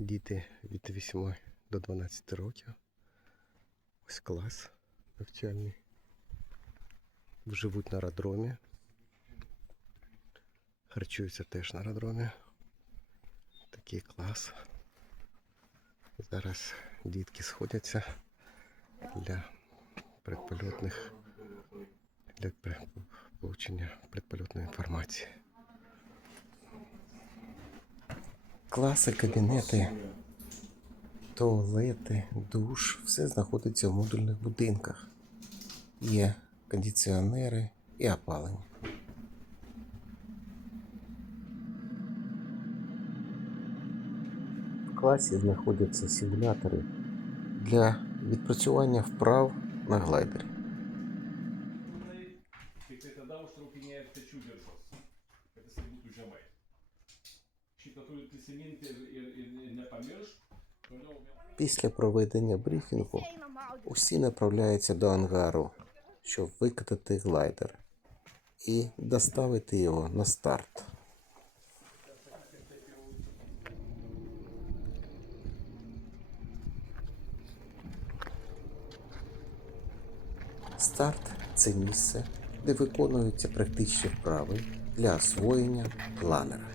Діти від 8 до 12 років. Ось клас навчальний. Живуть на аеродромі. Харчуються теж на аеродромі. Такий клас. Зараз дітки сходяться для предпольотних для получення предпольотної інформації. Класи, кабінети, туалети, душ все знаходиться в модульних будинках. Є кондиціонери і опалення. В класі знаходяться симулятори для відпрацювання вправ на глайдері. Після проведення брифінгу усі направляються до ангару, щоб викатати глайдер і доставити його на старт. Старт це місце, де виконуються практичні вправи для освоєння планера.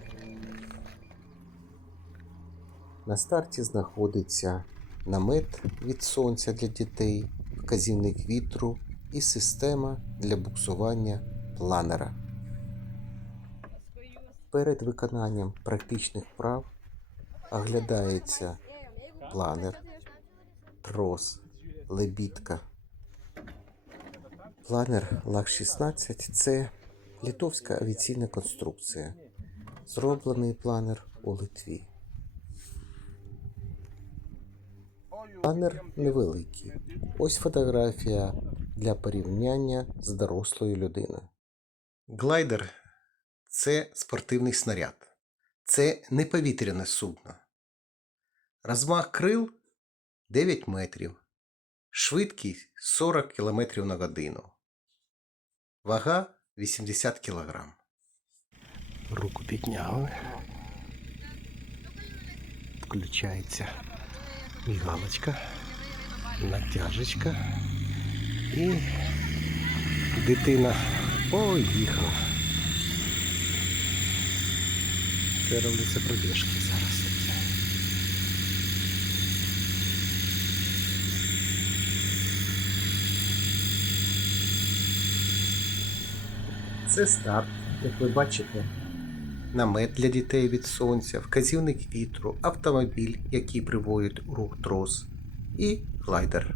На старті знаходиться намет від сонця для дітей, вказівник вітру і система для буксування планера. Перед виконанням практичних вправ оглядається планер, трос, лебідка. Планер ЛАГ-16 це литовська авіаційна конструкція. Зроблений планер у Литві. Планер невеликий. Ось фотографія для порівняння з дорослою людиною. Глайдер це спортивний снаряд. Це не повітряне судно. Розмах крил 9 метрів. Швидкість 40 км на годину. Вага 80 кг. Руку підняли. Включається мігалочка, натяжечка і дитина поїхала. Це робляться пробіжки зараз. Це старт, як ви бачите. Намет для дітей від сонця, вказівник вітру, автомобіль, який приводить у рух трос, і глайдер.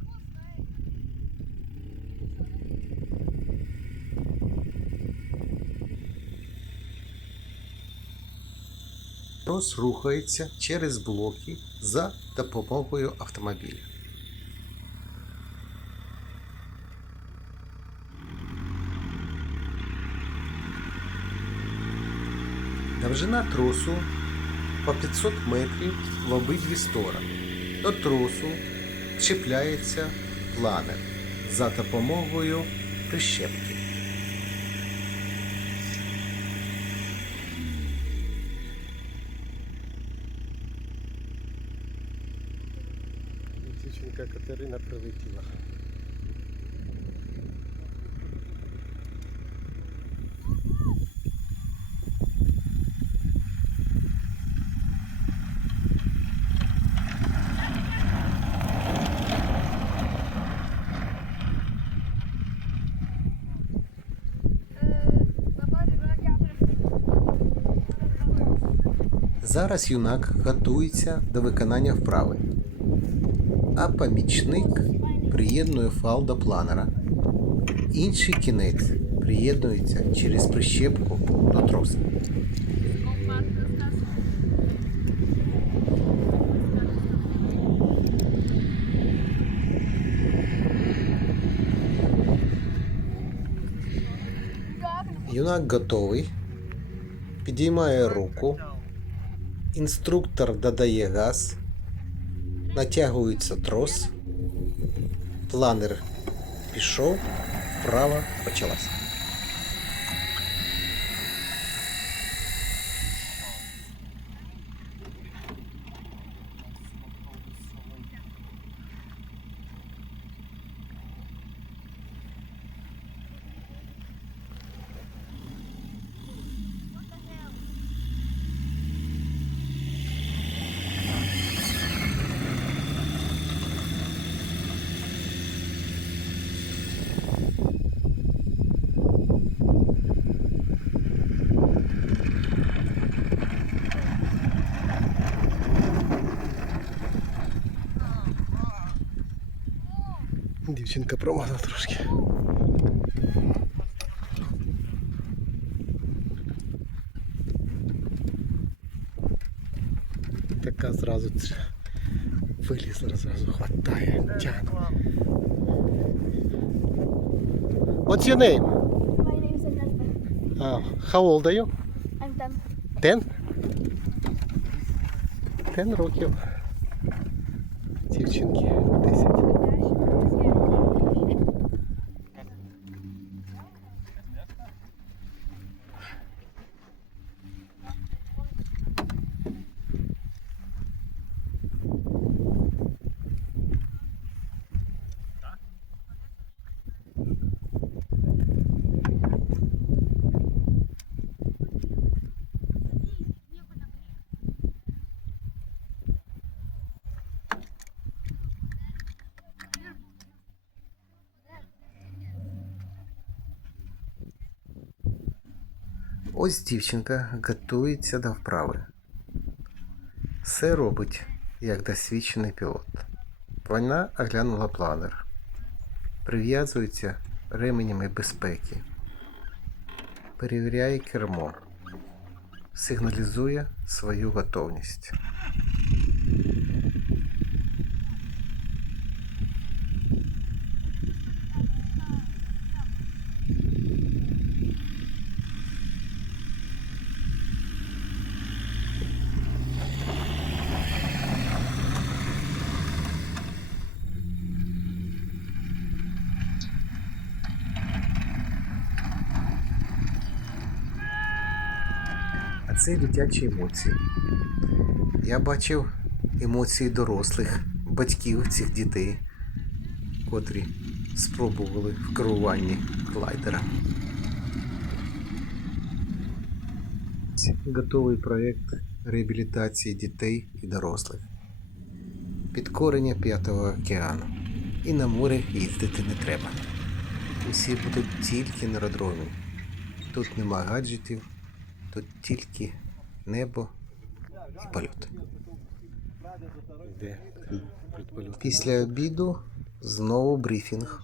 Трос рухається через блоки за допомогою автомобіля. Довжина тросу по 500 метрів в обидві сторони. До тросу чіпляється планер за допомогою прищепки. Дівчинка Катерина прилетіла. Зараз юнак готується до виконання вправи, а помічник приєднує фал до планера. Інший кінець приєднується через прищепку до троса. Юнак готовий, підіймає руку, інструктор додає газ, натягується трос, планер пішов, вправа почалась. Дівчинка промазала трошки. Така зразу ц- вилізла, зразу хватає, тягне. What's your name? My name is Elizabeth. Uh, how old are you? I'm done. Ten? Ten років. Дівчинки, десять. Ось дівчинка готується до вправи. Все робить як досвідчений пілот. Вона оглянула планер, прив'язується ременями безпеки, перевіряє кермо, сигналізує свою готовність. Це дитячі емоції. Я бачив емоції дорослих, батьків цих дітей, котрі спробували в керуванні глайдера. Готовий проєкт реабілітації дітей і дорослих. Підкорення п'ятого океану. І на море їздити не треба. Усі будуть тільки на родромі. Тут нема гаджетів, Тут тільки небо і польот. Після обіду знову брифінг,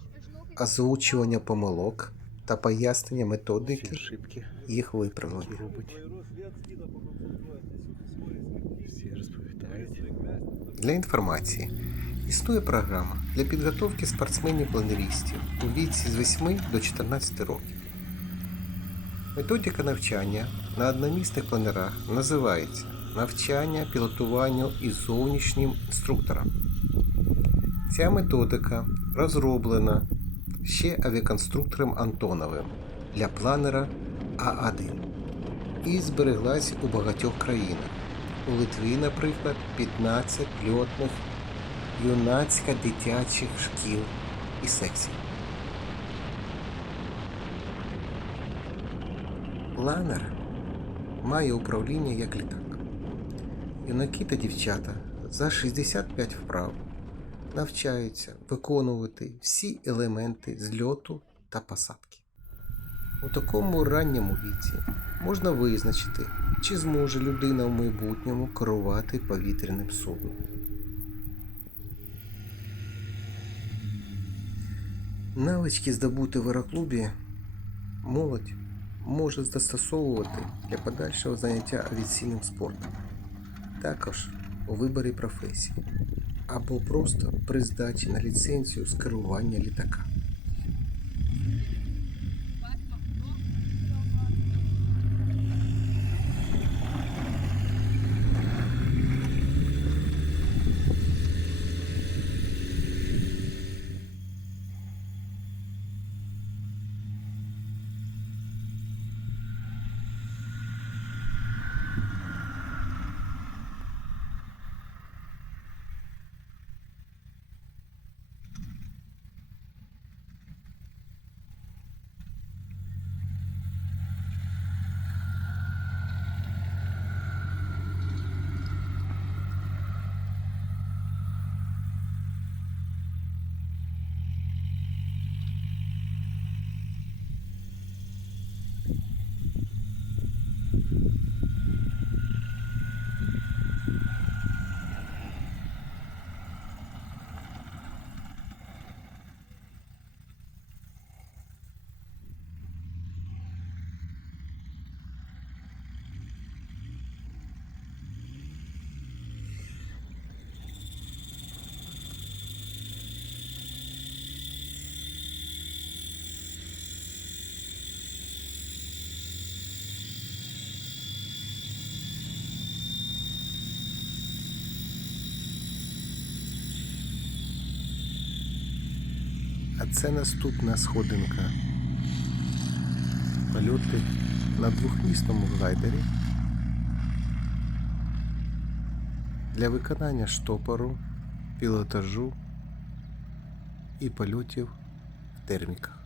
озвучування помилок та пояснення методики їх виправлення. Для інформації існує програма для підготовки спортсменів-планерістів у віці з 8 до 14 років. Методика навчання на одномісних планерах називається навчання пілотуванню із зовнішнім інструктором. Ця методика розроблена ще авіаконструктором Антоновим для планера А1 і збереглась у багатьох країнах. У Литві, наприклад, 15 льотних юнацько-дитячих шкіл і секцій. Планер має управління як літак. Юнаки та дівчата за 65 вправ навчаються виконувати всі елементи зльоту та посадки. У такому ранньому віці можна визначити, чи зможе людина в майбутньому керувати повітряним судном. Навички, здобуті в аероклубі, молодь може застосовувати для подальшого заняття авіаційним спортом, також у виборі професії або просто при здачі на ліцензію з керування літака. А це наступна сходинка. Польоти на двохмісному глайдері. Для виконання штопору, пілотажу і польотів в терміках.